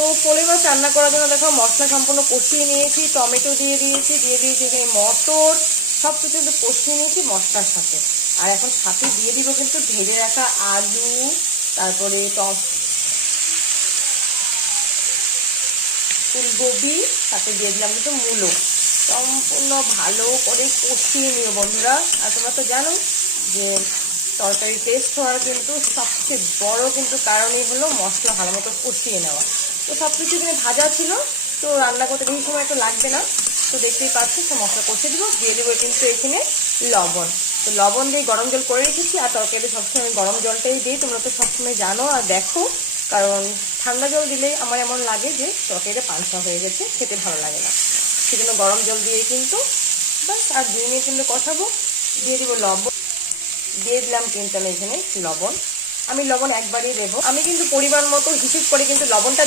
তো পোলে মাছ রান্না করার জন্য দেখো মশলা সম্পূর্ণ কষিয়ে নিয়েছি, টমেটো দিয়ে দিয়েছি এখানে মটর, সব কিছু কিন্তু কষিয়ে নিয়েছি মশলার সাথে। আর এখন সাথে দিয়ে দিব কিন্তু ভেজে রাখা আলু, তারপরে ফুলকপি, সাথে দিয়ে দিলাম কিন্তু মূলো। সম্পূর্ণ ভালো করে কষিয়ে নিও বন্ধুরা। আর তোমরা তো জানো যে তরকারি টেস্ট হওয়ার কিন্তু সবচেয়ে বড় কিন্তু কারণই হলো মশলা ভালো মতো কষিয়ে নেওয়া। তো সব কিছু এখানে ভাজা ছিল, তো রান্না করতে বেশি সময় তো লাগবে না। তো দেখতেই পাচ্ছি সব মশলা কষিয়ে দিব, দিয়ে দেবো কিন্তু এখানে লবণ। তো লবণ দিয়ে গরম জল করে রেখেছি, আর তরকারিতে সবসময় আমি গরম জলটাই দিই, তোমরা তো সবসময় জানো আর দেখো। কারণ ঠান্ডা জল দিলে আমার এমন লাগে যে তরকারিটা পাঞ্চা হয়ে গেছে, খেতে ভালো লাগে না। সেজন্য গরম জল দিয়ে কিন্তু বাস আর 2 মিনিট কিন্তু কষাবো। দিয়ে দিব লবণ, দিয়ে দিলাম কিন্তু আমি এখানে লবণ। আমি লবণ একবারই দেবো, আমি কিন্তু পরিমাণ মতো হিসেব করে কিন্তু লবণটা